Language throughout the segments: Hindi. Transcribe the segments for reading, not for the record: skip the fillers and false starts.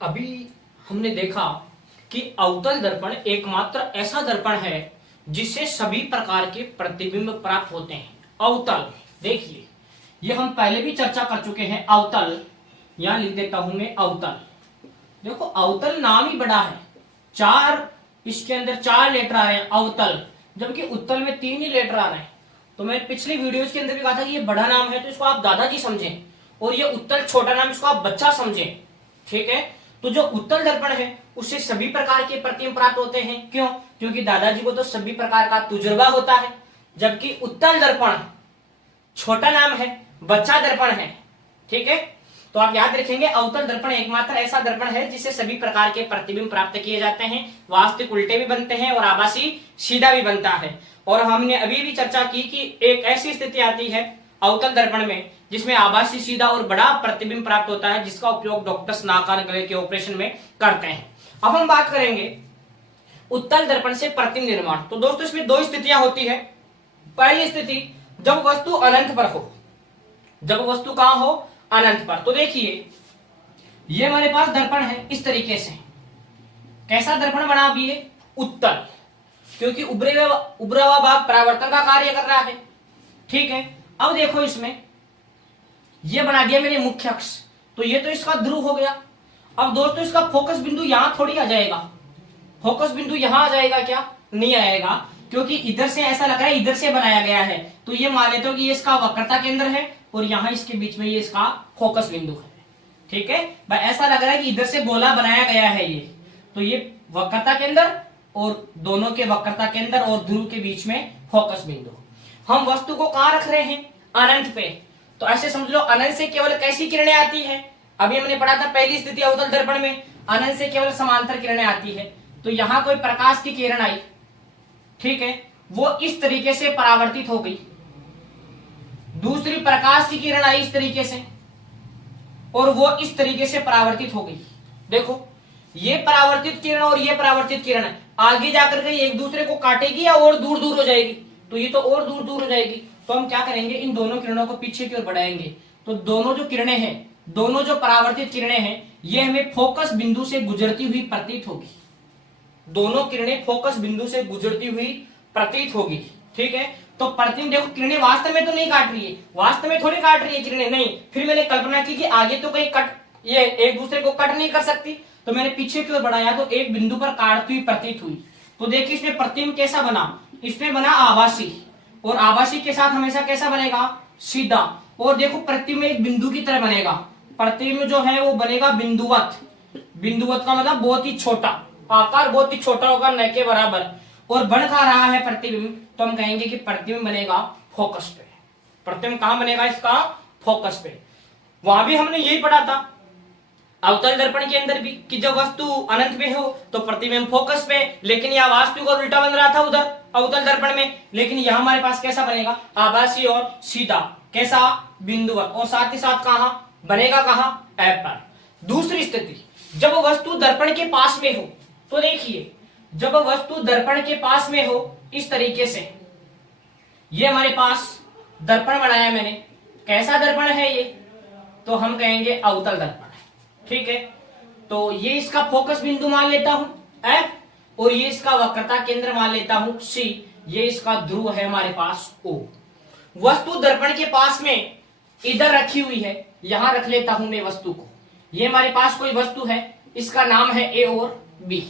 अभी हमने देखा कि अवतल दर्पण एकमात्र ऐसा दर्पण है जिससे सभी प्रकार के प्रतिबिंब प्राप्त होते हैं। अवतल देखिए, ये हम पहले भी चर्चा कर चुके हैं। अवतल यहां लिख देता हूं मैं, अवतल। देखो अवतल नाम ही बड़ा है, चार इसके अंदर चार लेटर आ रहे हैं अवतल, जबकि उत्तल में तीन ही लेटर आ रहे हैं। तो मैं पिछली वीडियोज के अंदर भी कहा था कि ये बड़ा नाम है तो इसको आप दादाजी समझें, और ये उत्तल छोटा नाम, इसको आप बच्चा समझें। ठीक है, तो जो उत्तल दर्पण है उससे सभी प्रकार के प्रतिबिंब प्राप्त होते हैं। क्यों? क्योंकि दादाजी को तो सभी प्रकार का तजुर्बा होता है, जबकि उत्तल दर्पण छोटा नाम है, बच्चा दर्पण है। ठीक है, तो आप याद रखेंगे अवतल दर्पण एकमात्र ऐसा दर्पण है जिससे सभी प्रकार के प्रतिबिंब प्राप्त किए जाते हैं। वास्तविक उल्टे भी बनते हैं और आभासी सीधा भी बनता है। और हमने अभी भी चर्चा की कि एक ऐसी स्थिति आती है अवतल दर्पण में जिसमें आभासी सीधा और बड़ा प्रतिबिंब प्राप्त होता है, जिसका उपयोग डॉक्टर्स नाक गले के ऑपरेशन में करते हैं। अब हम बात करेंगे उत्तल दर्पण से प्रतिबिंब निर्माण। तो दोस्तों इसमें दो स्थितियां होती है। पहली स्थिति जब वस्तु अनंत पर हो, जब वस्तु कहां हो? अनंत पर। तो देखिए ये हमारे पास दर्पण है इस तरीके से। कैसा दर्पण बना? अभी ये उत्तल, क्योंकि उभरा हुआ भाग परावर्तन का कार्य कर रहा है। ठीक है, अब देखो इसमें ये बना दिया मैंने मुख्य अक्ष, तो ये तो इसका ध्रुव हो गया। अब दोस्तों इसका फोकस बिंदु यहां थोड़ी आ जाएगा, फोकस बिंदु यहां आ जाएगा क्या? नहीं आएगा, क्योंकि इधर से ऐसा लग रहा है इधर से बनाया गया है। तो ये मान लेते हो कि ये इसका वक्रता केंद्र है और यहां इसके बीच में ये इसका फोकस बिंदु है। ठीक है भाई, ऐसा लग रहा है कि इधर से गोला बनाया गया है ये, तो ये वक्रता केंद्र और दोनों के वक्रता केंद्र और ध्रुव के बीच में फोकस बिंदु। हम वस्तु को कहां रख रहे हैं? अनंत पे। तो ऐसे समझ लो अनंत से केवल कैसी किरणें आती है? अभी हमने पढ़ा था पहली स्थिति अवतल दर्पण में अनंत से केवल समांतर किरणें आती है। तो यहां कोई प्रकाश की किरण आई, ठीक है, वो इस तरीके से परावर्तित हो गई। दूसरी प्रकाश की किरण आई इस तरीके से और वो इस तरीके से परावर्तित हो गई। देखो ये परावर्तित किरण और ये परावर्तित किरण आगे जाकर के एक दूसरे को काटेगी या और दूर दूर हो जाएगी? तो ये तो और दूर दूर हो जाएगी। तो हम क्या करेंगे, इन दोनों किरणों को पीछे की ओर बढ़ाएंगे। तो दोनों जो किरणें हैं, दोनों जो परावर्तित किरणें हैं, ये हमें फोकस बिंदु से गुजरती हुई प्रतीत होगी। दोनों किरणें फोकस बिंदु से गुजरती हुई प्रतीत होगी। ठीक है, तो प्रतिबिंब देखो किरणें वास्तव में तो नहीं काट रही है, वास्तव में थोड़ी काट रही है किरणें, नहीं। फिर मैंने कल्पना की कि आगे तो कहीं कट, ये एक दूसरे को कट नहीं कर सकती, तो मैंने पीछे की ओर बढ़ाया तो एक बिंदु पर काटती हुई प्रतीत हुई। तो देखिए इसमें प्रतिबिंब कैसा बना? इसमें बना आभासी, और आभासी के साथ हमेशा कैसा बनेगा? सीधा। और देखो प्रतिबिंब एक बिंदु की तरह बनेगा। प्रतिबिंब जो है वो बनेगा बिंदुवत। बिंदुवत का मतलब बहुत ही छोटा, आकार बहुत ही छोटा होगा, न के बराबर। और बन खा रहा है प्रतिबिंब, तो हम कहेंगे कि प्रतिबिंब बनेगा फोकस पे। प्रतिबिंब कहां बनेगा? इसका फोकस पे। वहां भी हमने यही पढ़ा था अवतल दर्पण के अंदर भी कि जब वस्तु अनंत में हो तो प्रतिबिंब फोकस पे, लेकिन यह वास्तविक और उल्टा बन रहा था उधर अवतल दर्पण में। लेकिन यहां हमारे पास कैसा बनेगा? आभासी और सीधा। कैसा? बिंदुवत। और साथ ही साथ कहां बनेगा? कहां? ऐप पर। दूसरी स्थिति जब वस्तु दर्पण के पास में हो, तो देखिए जब वस्तु दर्पण के पास में हो इस तरीके से, ये हमारे पास दर्पण बनाया मैंने। कैसा दर्पण है ये? तो हम कहेंगे अवतल दर्पण। ठीक है, तो ये इसका फोकस बिंदु मान लेता हूं F, और ये इसका वक्रता केंद्र मान लेता हूं C। ये इसका ध्रुव है हमारे पास O। वस्तु दर्पण के पास में इधर रखी हुई है, यहां रख लेता हूं मैं वस्तु को। ये हमारे पास कोई वस्तु है, इसका नाम है A और B।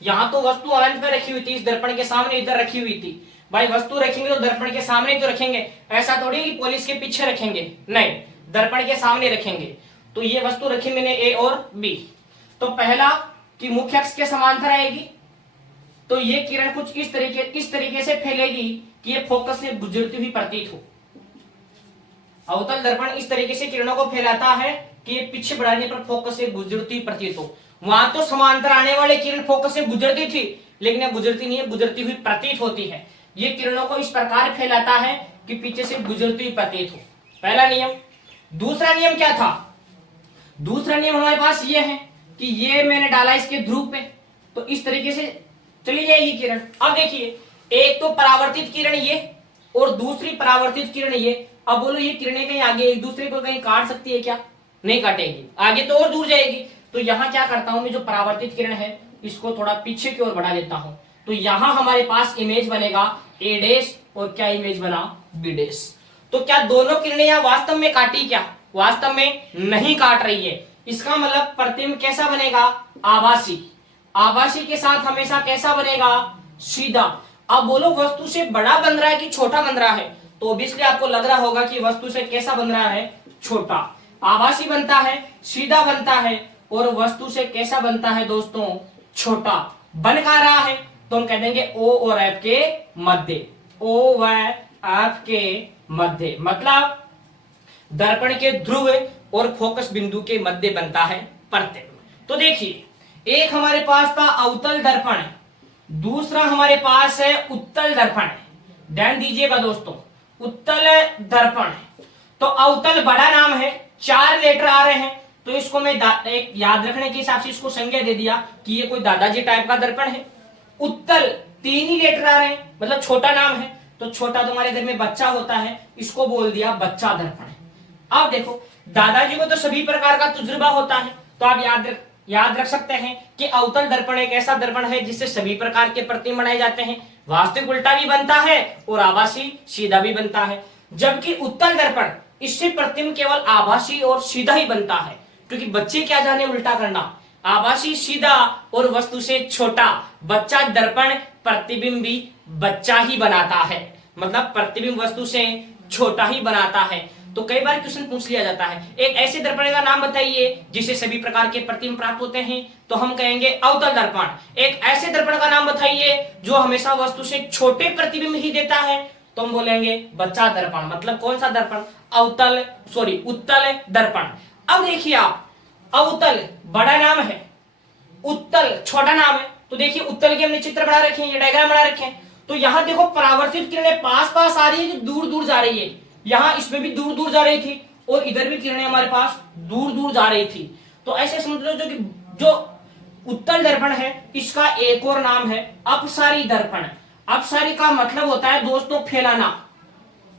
यहां तो वस्तु अनंत में रखी हुई थी, इस दर्पण के सामने इधर रखी हुई थी। भाई वस्तु रखेंगे तो दर्पण के सामने तो रखेंगे, ऐसा थोड़ी कि पुलिस के पीछे रखेंगे, नहीं, दर्पण के सामने रखेंगे। तो ये वस्तु रखी मैंने ए और बी। तो पहला कि मुख्य अक्ष के समांतर आएगी, तो ये किरण कुछ इस तरीके से फैलेगी कि ये फोकस से गुजरती हुई प्रतीत हो। अवतल दर्पण इस तरीके से किरणों को फैलाता है कि ये पीछे बढ़ाने पर फोकस से गुजरती हुई प्रतीत हो। वहां तो समांतर आने वाले किरण फोकस से गुजरती थी, लेकिन ये गुजरती नहीं है, गुजरती हुई प्रतीत होती है। ये किरणों को इस प्रकार फैलाता है कि पीछे से गुजरती हुई प्रतीत हो। पहला नियम। दूसरा नियम क्या था? दूसरा नियम हमारे पास ये है कि ये मैंने डाला इसके ध्रुव पे, तो इस तरीके से चली जाएगी किरण। अब देखिए एक तो परावर्तित किरण ये और दूसरी परावर्तित किरण ये। अब बोलो ये किरणें कहीं आगे एक दूसरे को कहीं काट सकती है क्या? नहीं काटेगी, आगे तो और दूर जाएगी। तो यहाँ क्या करता हूं मैं, जो परावर्तित किरण है इसको थोड़ा पीछे की ओर बढ़ा देता हूं, तो यहां हमारे पास इमेज बनेगा ए डैश और क्या इमेज बना, बी डैश। तो क्या दोनों किरणें यहाँ वास्तव में काटी, क्या वास्तव में नहीं काट रही है। इसका मतलब प्रतिबिंब कैसा बनेगा, आभासी। आभासी के साथ हमेशा कैसा बनेगा, सीधा। अब बोलो वस्तु से बड़ा बन रहा है कि छोटा बन रहा है, तो ऑब्वियसली आपको लग रहा होगा कि वस्तु से कैसा बन रहा है, छोटा। आभासी बनता है, सीधा बनता है, और वस्तु से कैसा बनता है दोस्तों, छोटा। बन कहां रहा है, तो हम कह देंगे ओ और एफ के मध्य, ओ व एफ के मध्य, मतलब दर्पण के ध्रुव और फोकस बिंदु के मध्य बनता है प्रतिबिंब। तो देखिए, एक हमारे पास था अवतल दर्पण, दूसरा हमारे पास है उत्तल दर्पण। ध्यान दीजिएगा दोस्तों, उत्तल दर्पण। तो अवतल बड़ा नाम है, 4 लेटर आ रहे हैं, तो इसको मैं एक याद रखने के हिसाब से इसको संज्ञा दे दिया कि ये कोई दादाजी टाइप का दर्पण है। उत्तल 3 ही लेटर आ रहे हैं, मतलब छोटा नाम है, तो छोटा तुम्हारे घर में बच्चा होता है, इसको बोल दिया बच्चा दर्पण। अब देखो, दादाजी को तो सभी प्रकार का तजुर्बा होता है, तो आप याद रख सकते हैं कि अवतल दर्पण एक ऐसा दर्पण है जिससे सभी प्रकार के प्रतिबिंब बनाए जाते हैं। वास्तविक उल्टा भी बनता है और आभासी सीधा भी बनता है। जबकि उत्तल दर्पण, इससे प्रतिबिंब केवल आभासी और सीधा ही बनता है, क्योंकि बच्चे क्या जाने उल्टा करना, आभासी सीधा और वस्तु से छोटा। बच्चा दर्पण प्रतिबिंब भी बच्चा ही बनाता है, मतलब प्रतिबिंब वस्तु से छोटा ही बनाता है। तो कई बार क्वेश्चन पूछ लिया जाता है, एक ऐसे दर्पण का नाम बताइए जिसे सभी प्रकार के प्रतिबिंब प्राप्त होते हैं, तो हम कहेंगे अवतल दर्पण। एक ऐसे दर्पण का नाम बताइए जो हमेशा वस्तु से छोटे प्रतिबिंब ही देता है, तो हम बोलेंगे बच्चा दर्पण। मतलब कौन सा दर्पण, उत्तल दर्पण। अब देखिए आप, अवतल बड़ा नाम है, उत्तल छोटा नाम है, तो देखिए उत्तल के हमने चित्र बना रखे हैं, ये डायग्राम बना रखे हैं। तो यहां देखो परावर्तित किरणें पास पास आ रही है कि दूर दूर जा रही है, यहां इसमें भी दूर दूर जा रही थी और इधर भी किरणें हमारे पास दूर दूर जा रही थी। तो ऐसे समझ लो जो उत्तल दर्पण है इसका एक और नाम है अपसारी दर्पण। अपसारी का मतलब होता है दोस्तों फैलाना,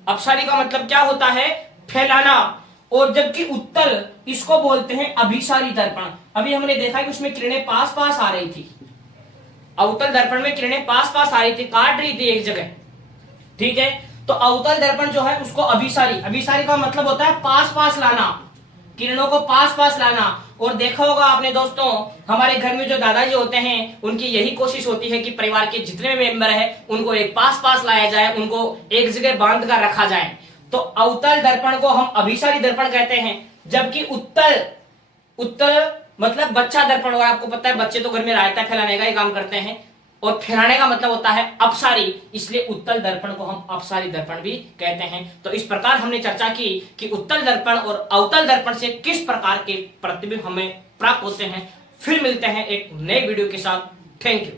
अपसारी का मतलब क्या होता है, फैलाना। और जबकि उत्तल, इसको बोलते हैं अभिसारी दर्पण। अभी हमने देखा कि उसमें किरणें पास पास आ रही थी, अवतल दर्पण में किरणें पास पास आ रही थी, काट रही थी एक जगह, ठीक है। तो अवतल दर्पण जो है उसको अभिसारी, अभिसारी का मतलब होता है पास पास लाना, किरणों को पास पास लाना। और देखा होगा आपने दोस्तों, हमारे घर में जो दादाजी होते हैं उनकी यही कोशिश होती है कि परिवार के जितने मेंबर है उनको एक पास पास लाया जाए, उनको एक जगह बांध कर रखा जाए। तो अवतल दर्पण को हम अभिसारी दर्पण कहते हैं। जबकि उत्तल मतलब बच्चा दर्पण, और आपको पता है बच्चे तो घर में रायता फैलाने का ही काम करते हैं, और फैलाने का मतलब होता है अपसारी, इसलिए उत्तल दर्पण को हम अपसारी दर्पण भी कहते हैं। तो इस प्रकार हमने चर्चा की कि उत्तल दर्पण और अवतल दर्पण से किस प्रकार के प्रतिबिंब हमें प्राप्त होते हैं। फिर मिलते हैं एक नए वीडियो के साथ। Thank you.